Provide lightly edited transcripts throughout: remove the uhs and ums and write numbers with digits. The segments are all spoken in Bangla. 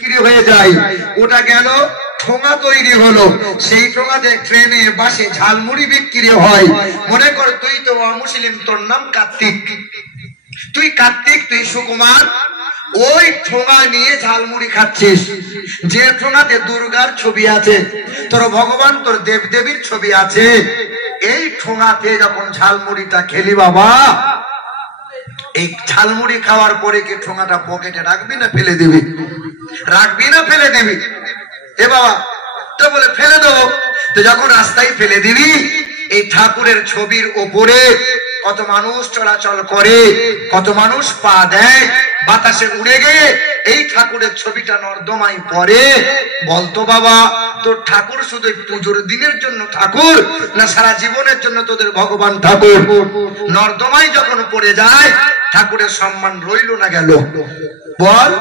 বিক্রি হয়ে যায়, ওটা গেল ঠোঙা তৈরি হলো, সেই ঠোঙাতে ট্রেনে বাসে ঝালমুড়ি বিক্রি হয়। মনে কর তুই তো অমুসলিম, তোর নাম কার্তিক, তুই কার্তিক, তুই সুকুমার, ওই ঠোঙা নিয়ে ঝালমুড়ি খাচ্ছিস, যে ঠোঙাতে দুর্গার ছবি আছে, তোর ভগবান তোর দেবদেবীর ছবি আছে, এই ঠোঙাতে যখন ঝালমুড়িটা খেলি বাবা, এই ঝালমুড়ি খাওয়ার পরে কি ঠোঙাটা পকেটে রাখবি না ফেলে দিবি? রাখবি না ফেলে দিবি? এ বাবা তো বলে ফেলে দেবো। তো যখন রাস্তায় ফেলে দিবি, এই ঠাকুরের ছবির ওপরে কত মানুষ চলাচল করে, কত মানুষ পা দেয়, বাতাসে উড়ে গিয়ে এই ঠাকুরের ছবিটা নর্দমায় পড়ে। বলতো বাবা, তোর ঠাকুর শুধু পুজোর দিনের জন্য ঠাকুর, না সারা জীবনের জন্য তোদের ভগবান ঠাকুর? নর্দমায় যখন পড়ে যায়, ঠাকুরের সম্মান রইল না গেল? বল।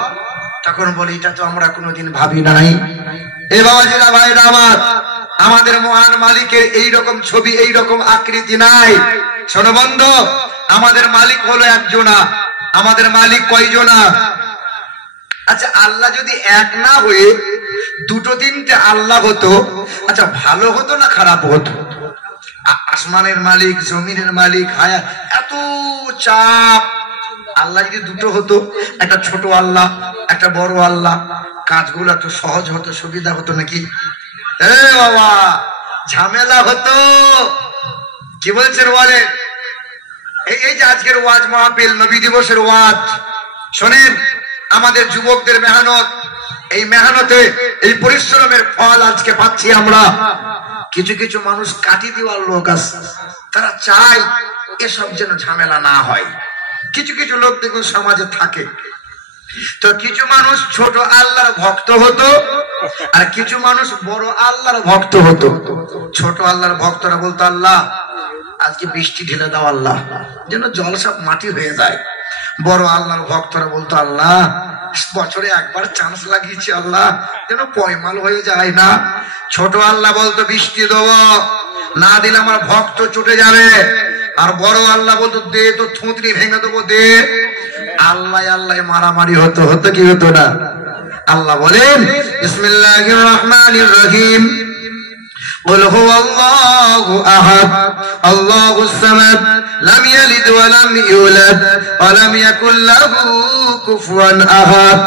তখন বলি এটা তো আমরা কোনোদিন ভাবি নাই। এ বাবাজিরা, ভাইরা আমার, আমাদের মহান মালিকের এইরকম ছবি, এইরকম আকৃতি নাই। শোনো বন্ধু, আমাদের মালিক হলো একজনা। আমাদের মালিক কয়জনা? আচ্ছা, আল্লাহ যদি এক না হয়ে দুটো তিনটে আল্লাহ হতো, আচ্ছা ভালো হতো না খারাপ হতো? আসমানের মালিক, জমিনের মালিক, হায়া, এত চাপ। আল্লাহ যদি দুটো হতো, একটা ছোট আল্লাহ, একটা বড় আল্লাহ, কাজগুলো তো সহজ হতো, সুবিধা হতো নাকি? এ বাবা, ঝামেলা হতো। কি বলছেন বলেন? এই যে আজকের ওয়াজ মাহফিল, নবী দিবসের ওয়াজ শোনেন, আমাদের যুবকদের মেহনত, এই মেহনতে, এই পরিশ্রমের ফল আজকে পাচ্ছি আমরা। কিছু কিছু মানুষ কাটি দেওয়ার লোক আছে, তারা চায় এসব যেন ঝামেলা না হয়। কিছু কিছু লোক দেখুন সমাজে থাকে। তো কিছু মানুষ ছোট আল্লাহর ভক্ত হতো, আর কিছু মানুষ বড় আল্লাহর ভক্ত হতো। ছোট আল্লাহর ভক্তরা বলতো, আল্লাহ আজকে বৃষ্টি ঢেলে দাও আল্লাহ, যেন জল সব মাটি হয়ে যায়। বড় আল্লাহর ভক্তরা বলতো, আল্লাহ বছরে একবার চান্স লাগিয়েছে আল্লাহ, যেন পয়মাল হয়ে যায় না। ছোট আল্লাহ বলতো, বৃষ্টি দেবো, না দিলে আমার ভক্ত চটে যাবে। আর বড় আল্লাহ বলতো, দে তো থুতনি ভেঙে দেবো, দে। আল্লাহ আল্লাহ মারামারি হতো, হতো কি হতো না? আল্লাহ বলেন, বিসমিল্লাহির রহমানির রহিম, قل هو الله أحد الله الصمد لم يلد ولم يولد ولم يكن له كفوا أحد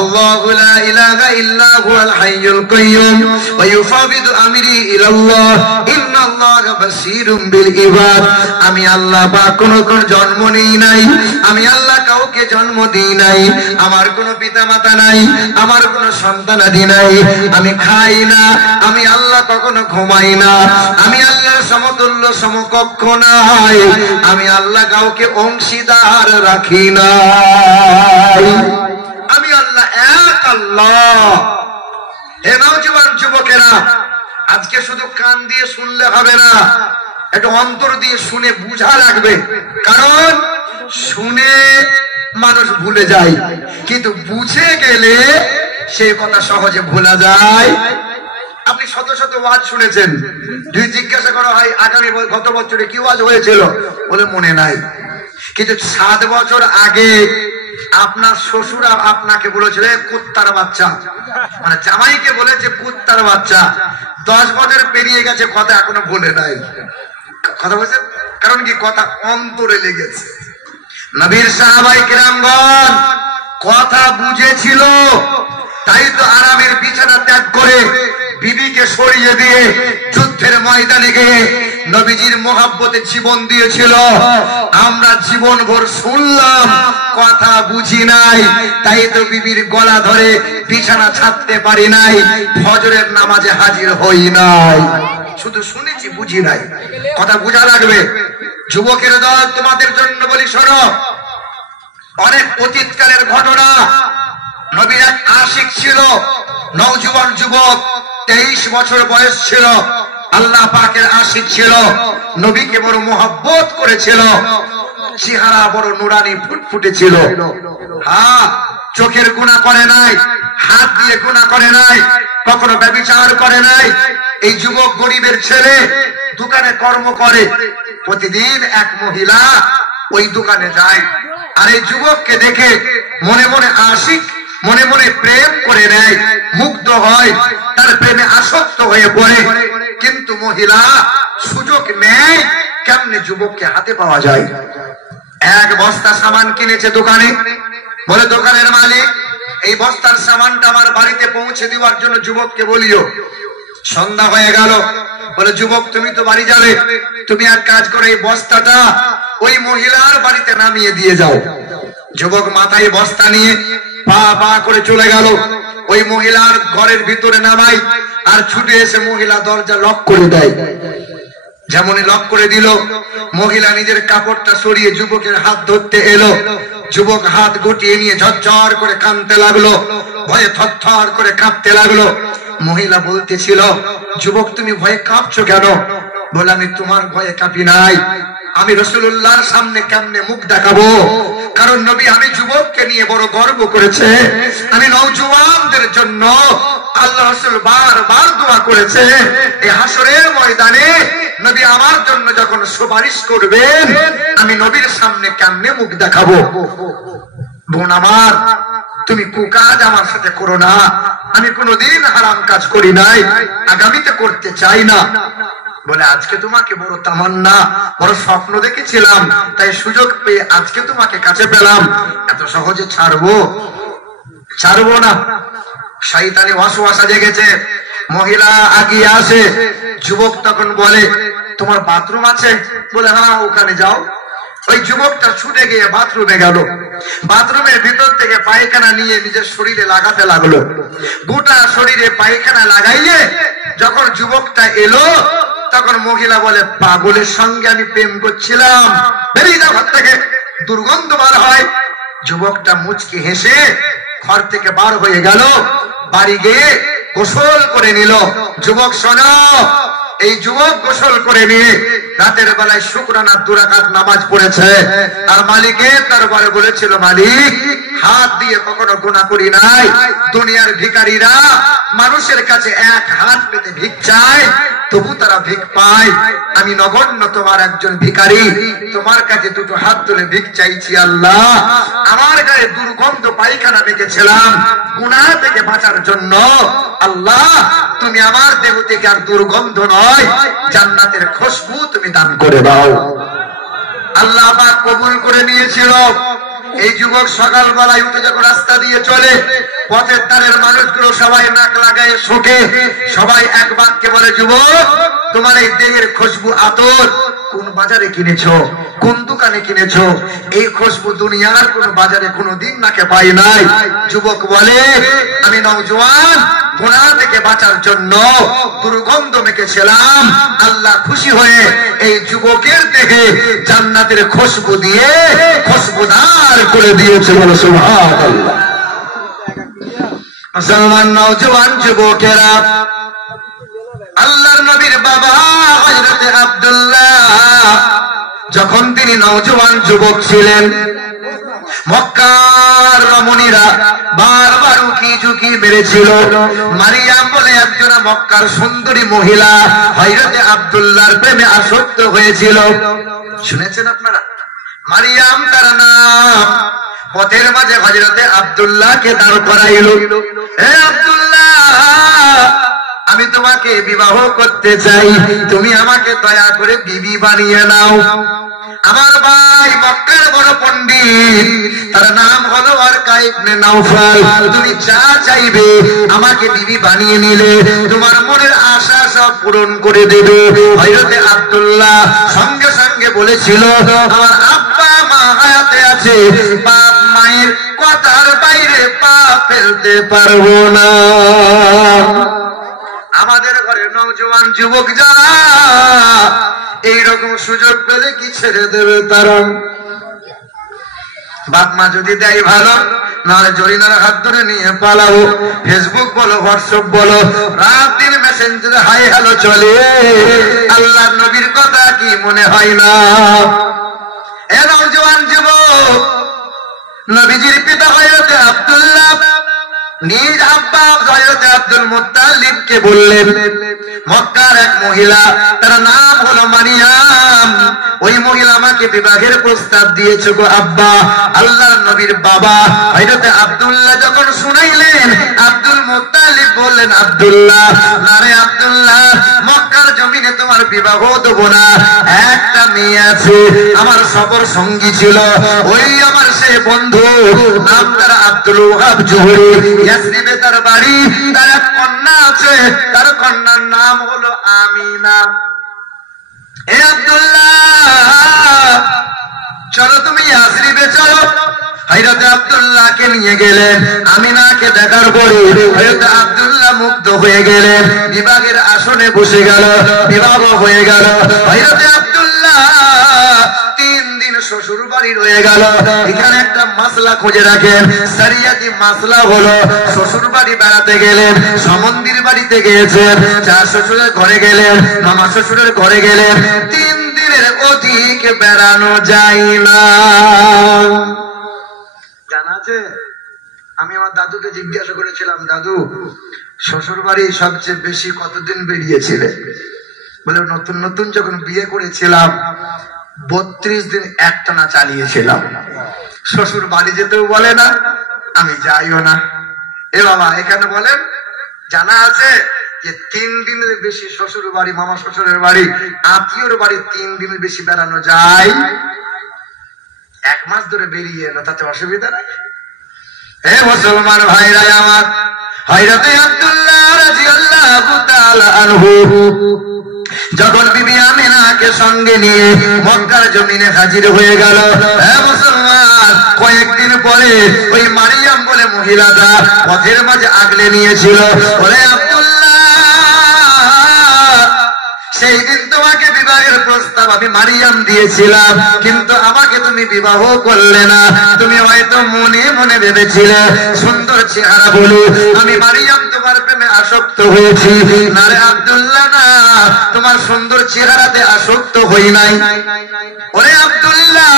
الله لا إله إلا هو الحي القيوم ويفوض أمري إلى الله إن الله بصير بالعباد। আমি আল্লাহ বা কোনো জন্ম নেই নাই, আমি আল্লাহ কাউকে জন্ম দিই নাই, আমার কোনো পিতা মাতা নাই, আমার কোনো সন্তানাদি নাই, আমি খাই না, আমি আল্লাহ কখনো ঘুমাই না, আমি আল্লাহর সমতুল্য সমকক্ষ নাই, আমি আল্লাহ কাউকে অংশীদার রাখি না, আমি আল্লাহ এক আল্লাহ। হে নওজোয়ান যুবকেরা, আজকে শুধু কান দিয়ে শুনলে হবে না, একটু অন্তর দিয়ে শুনে বুঝা লাগবে। কারণ শুনে মানুষ ভুলে যায়, কিন্তু বুঝে গেলে সেই কথা সহজে ভোলা যায়। আপনি শত শত ওয়াজ শুনেছেন, যদি জিজ্ঞাসা করা হয় আগামী গত বছরে কি ওয়াজ হয়েছিল, বলে মনে নাই। কিন্তু 7 বছর আগে আপনার শ্বশুরা আপনাকে বলেছিল কুত্তার বাচ্চা, মানে জামাইকে বলেছে কুত্তার বাচ্চা। 10 বছর পেরিয়ে গেছে, কথা এখনো বলে নাই। কথা বলছেন, কারণ কি কথা অন্তরে লেগেছে। নবীর সাহাবায়ে কেরামগণ কথা বুঝেছিল, তাই তো আরামের বিছানা ত্যাগ করে বিবিকে সরিয়ে দিয়ে যুদ্ধের ময়দানে গিয়ে নবীজির মহব্বতে জীবন দিয়েছিল। আমরা জীবন ভর শুনলাম, কথা বুঝি নাই, তাই তো বিবির গলা ধরে বিছানা ছাড়তে পারি নাই, ফজরের নামাজে হাজির হই নাই। শুধু শুনেছি, বুঝি নাই। কথা বুঝা লাগবে। যুবকের দল, তোমাদের জন্য বলি শোনো, অনেক অতীতকালের ঘটনা। নবীর এক আশিক ছিল, নওজোয়ান যুবক, 23 বছর বয়স ছিল, আল্লাহ পাকের আশিক ছিল, নবীকে বড় মহব্বত করেছিল, চেহারা বড় নুরানি ফুটফুটে ছিল। হ্যাঁ, চোখের গুনাহ করে নাই, হাত দিয়ে গুনাহ করে নাই, কখনো ব্যভিচার করে নাই। এই যুবক গরিবের ছেলে, দোকানে কর্ম করে। প্রতিদিন এক মহিলা ওই দোকানে যায়, আর এই যুবককে দেখে মনে মনে আশিক মনে মনে প্রেম করে নেয়, মুগ্ধ হয়, তার প্রেমে আসক্ত হয়ে পড়ে। কিন্তু মহিলা সুযোগ নেয় কেমনে যুবককে হাতে পাওয়া যায়। এক বস্তা সামান কিনেছে দোকানে, বলে দোকানের মালিক এই বস্তার সামানটা আমার বাড়িতে পৌঁছে দেওয়ার জন্য যুবককে বলিও। সন্ধ্যা হয়ে গেল, বলে যুবক তুমি তো বাড়ি যাবে, তুমি এক কাজ করে এই বস্তাটা ওই মহিলার বাড়িতে নামিয়ে দিয়ে যাও। যুবক মাথায় বস্তা নিয়ে পা পা করে চলে গেল, ওই মহিলার ঘরের ভিতরে নামাই আর ছুটে এসে মহিলা দরজা লক করে দেয়। যেমনই লক করে দিল, মহিলা নিজের কাপড়টা সরিয়ে যুবকের হাত ধরতে এলো। যুবক হাত গুটিয়ে নিয়ে ঝরঝর করে কাঁদতে লাগলো, ভয়ে থরথর করে কাঁপতে লাগলো। মহিলা বলতেছিল, যুবক তুমি ভয়ে কাঁপছো কেন? বলে আমি তোমার ভয়ে কাঁপি নাই, আমি রাসূলুল্লাহর সামনে কেমনে মুখ দেখাবো? কারণ নবী আমি যুবককে নিয়ে বড় গর্ব করেছে, আমি নওজোয়ানদের জন্য আল্লাহ রাসূল বারবার দোয়া করেছে এই হাসরের ময়দানে নবী আমার জন্য যখন সুপারিশ করবেন আমি নবীর সামনে কেমনে মুখ দেখাবো। বোন আমার, তুমি কুকাজ আমার সাথে করো না, আমি কোনোদিন হারাম কাজ করি নাই, আগামীতে করতে চাই না। বলে আজকে তোমাকে বড় তামান্না, বড় স্বপ্ন দেখেছিলাম, তাই সুযোগ পেয়ে আজকে তোমাকে কাছে পেলাম, এত সহজে ছাড়বো না। শয়তানি ওয়াসওয়াসা জেগেছে, মহিলা আগিয়ে আসে। যুবক তখন বলে তোমার বাথরুম আছে? বলে হ্যাঁ ওখানে যাও। ওই যুবকটা ছুটে গিয়ে বাথরুমে গেল, বাথরুমের ভিতর থেকে পায়খানা নিয়ে নিজের শরীরে লাগাতে লাগলো। গোটা শরীরে পায়খানা লাগাইয়ে যখন যুবকটা এলো তখন মহিলা বলে পাগলের সঙ্গে আমি প্রেম করছিলাম, বেরিয়ে যাও ঘর থেকে, দুর্গন্ধ বার হয়। যুবকটা মুচকি হেসে ঘর থেকে বার হয়ে গেল, বাড়ি গিয়ে গোসল করে নিল। যুবক শোনো, এই যুবক গোসল করে নিয়ে রাতের বেলায় শুকরানা 2 রাকাত নামাজ পড়েছে আর মালিকের দরবারে বলেছিল মালিক হাত দিয়ে কখনো গুনাহ করি নাই। দুনিয়ার ভিখারিরা মানুষের কাছে এক হাত পেতে ভিক চায়, তবু তারা ভিক পায়। আমি নগণ্য তোমার একজন ভিখারি, তোমার কাছে 2টো হাত তুলে ভিক চাইছি। আল্লাহ আমার গায়ে দুর্গন্ধ পায়খানা মেখেছিলাম গুনাহ থেকে বাঁচার জন্য, আল্লাহ তুমি আমার দেহ থেকে আর দুর্গন্ধ নয় জান্নাতের খুশবু তুমি দান করে দাও। আল্লাহ পাক কবুল করে নিয়েছিল। এই যুবক সকালবেলায় উঠে যখন রাস্তা দিয়ে চলে, পথের ধারের মানুষগুলো সবাই নাক লাগায় শোকে, সবাই এক বাক্যে বলে যুবক তোমার এই দেহের খুশবু আতর কোন বাজারে কিনেছো, কোন দোকানে কিনেছো? এই খুশবু দুনিয়ার কোন বাজারে কোনোদিন নাকে পাই নাই। যুবক বলে আমি নওজোয়ান, গুনাহ থেকে বাঁচার জন্য দুর্গন্ধ মেখেছিলাম, আল্লাহ খুশি হয়ে এই যুবকের দেহে জান্নাতের খুশবু দিয়ে খুশবুদার করে দিয়েছে। বলো সুবহানাল্লাহ। মুসলমান নওজোয়ান যুবকেরা, আল্লাহর নবীর বাবা হযরত আব্দুল্লাহ যখন তিনি নওজোয়ান যুবক ছিলেন, মক্কার রমণীরা বারবার উকি ঝুঁকি মেরেছিল। মারিয়াম বলে একজন মক্কার সুন্দরী মহিলা হযরত আব্দুল্লাহর প্রেমে আসক্ত হয়েছিল। শুনেছেন আপনারা? মারিয়াম তার নাম। পথের মাঝে হযরত আব্দুল্লাহকে দাঁড় করাইল, হে আব্দুল্লাহ আমি তোমাকে বিবাহ করতে চাই, তুমি আমাকে দয়া করে বিবি বানিয়ে নাও। আমার ভাই মক্কার বড় পণ্ডিত, তার নাম হলো ওয়ারকা ইবনে নাওফাল, তুমি যা চাইবে আমাকে বিবি বানিয়ে নিলে তোমার মনের আশা সব পূরণ করে দেবে। হযরত আব্দুল্লাহ সঙ্গে সঙ্গে বলেছিল আমার আব্বা মা হায়াতে আছে, বাপ মায়ের কথার বাইরে পা ফেলতে পারবো না। আমাদের ঘরে নওজোয়ান যুবক যারা এইরকম সুযোগ পেলে কি ছেড়ে দেবে তারা? বাপ মা যদি দেয় ভালো, নাহলে জরিনার হাত ধরে নিয়ে পালাবো। ফেসবুক বলো, হোয়াটসঅ্যাপ বলো, রাত দিন মেসেঞ্জারে হাই হ্যালো চলে। আল্লাহ নবীর কথা কি মনে হয় না? এ নওজোয়ান যুবক, নবীজির পিতা হযরত আব্দুল্লাহ নিজ আব্বা হযরত আব্দুল মুত্তালিবকে বললেন মক্কার এক মহিলা, তার নাম হলো মারিয়াম, ওই মহিলা আমাকে বিবাহের প্রস্তাব দিয়েছে গো আব্বা। আল্লাহর নবীর বাবা হযরত আব্দুল্লাহ যখন শুনাইলেন, আব্দুল মুত্তালিব বললেন, আব্দুল্লাহ, না রে আব্দুল্লাহ, মক্কার জমিনে তোমার বিবাহ দেব না। একটা মেয়ে আছে, আমার সফর সঙ্গী ছিল, ওই আমার সে বন্ধু, নাম তার আব্দুল ওয়াহাব জোহরি, ইয়াসরিবে তার বাড়ি, তার এক কন্যা আছে, তার কন্যার নাম হলো আমিনা। এ আব্দুল্লাহ, চলো তুমি ইয়াসরিবে চলো। হযরত আব্দুল্লাহকে নিয়ে গেলেন। আমিনাকে দেখার পরে হযরত আব্দুল্লাহ মুগ্ধ হয়ে গেলেন, বিবাহের আসনে বসে গেল, বিবাহ হয়ে গেল। হযরত আব্দুল্লাহ 3 দিন শ্বশুর বাড়ি রয়ে গেল। এখানে একটা মাসলা খুঁজে রাখেন, শরিয়াতি মাসলা হলো, শ্বশুর বাড়ি বেড়াতে গেলেন, সমন্দির বাড়িতে গিয়েছেন, চার শ্বশুরের ঘরে গেলেন, মামা শ্বশুরের ঘরে গেলেন, 3 দিনের অধিক বেড়ানো যায় না। জানা আছে? আমি আমার দাদুকে জিজ্ঞাসা করেছিলাম, দাদু, শ্বশুর বাড়ি সবচেয়ে বেশি কতদিন বেরিয়েছিলেন? বলে, নতুন নতুন যখন বিয়ে করেছিলাম 32 দিন একটানা চালিয়েছিলাম। শ্বশুর বাড়ি যেতেও বলে না, আমি যাইও না। এ বাবা, এখানে বলেন, জানা আছে যে 3 দিনের বেশি শ্বশুর বাড়ি, মামা শ্বশুরের বাড়ি, আত্মীয়র বাড়ি 3 দিনের বেশি বেড়ানো যায়? 1 মাস ধরে বেরিয়ে এলো, তাতে অসুবিধা নাই। হে মুসলমান ভাইরা আমার, হযরত আব্দুল্লাহ রাদিয়াল্লাহু তাআলা আনহু যখন বিবি আমিনাকে সঙ্গে নিয়ে মক্কার জমিনে হাজির হয়ে গেল, হে মুসলমান, কয়েকদিন পরে ওই মারিয়াম বলে মহিলাটা পথের মাঝে আগলে নিয়েছিল। বলে, আব্দুল্লাহ, সেই দিন তোমাকে বিবাহের প্রস্তাব আমি মারিয়াম দিয়েছিলাম, কিন্তু আমাকে তুমি বিবাহ করলে না। তুমি হয়তো মনে মনে ভেবেছিলে সুন্দর চেহারা বলে আমি মারিয়াম তোমার প্রেমে আসক্ত হয়েছি। না রে আব্দুল্লাহ, না, তোমার সুন্দর চেহারাতে আসক্ত হই নাই। ওরে আব্দুল্লাহ,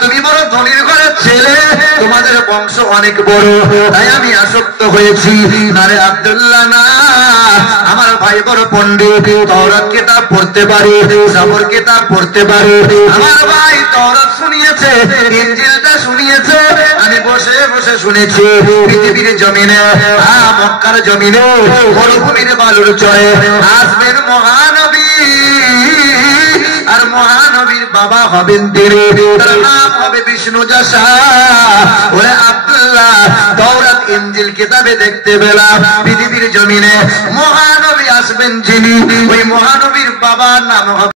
তুমি বড় ধনীর ঘরের ছেলে, তোমাদের বংশ অনেক বড়, তাই আমি আসক্ত হয়েছি। না রে আব্দুল্লাহ, না, আমার ভাই বড় পণ্ডিত, তাওরাত কিতাব পড়তে পারে, জবর কিতাব পড়তে পারে। আমার ভাই তাওরাত শুনিয়েছে, ইনজিলটা শুনিয়েছে, আমি বসে বসে শুনেছি। পৃথিবীর জমিনে, মক্কার জমিনে, মরুভূমির বালুর চরে আসবেন মহানবী, আর মহানবীর বাবা হবেন তিনি, তার নাম হবে বিষ্ণু যশা। ওরে আব্দুল্লাহ, তাওরাত ইনজিল কিতাবে দেখতে পেলাম পৃথিবীর জমিনে মহানবী আসবেন যিনি, ওই মহানবীর বাবার নাম হবে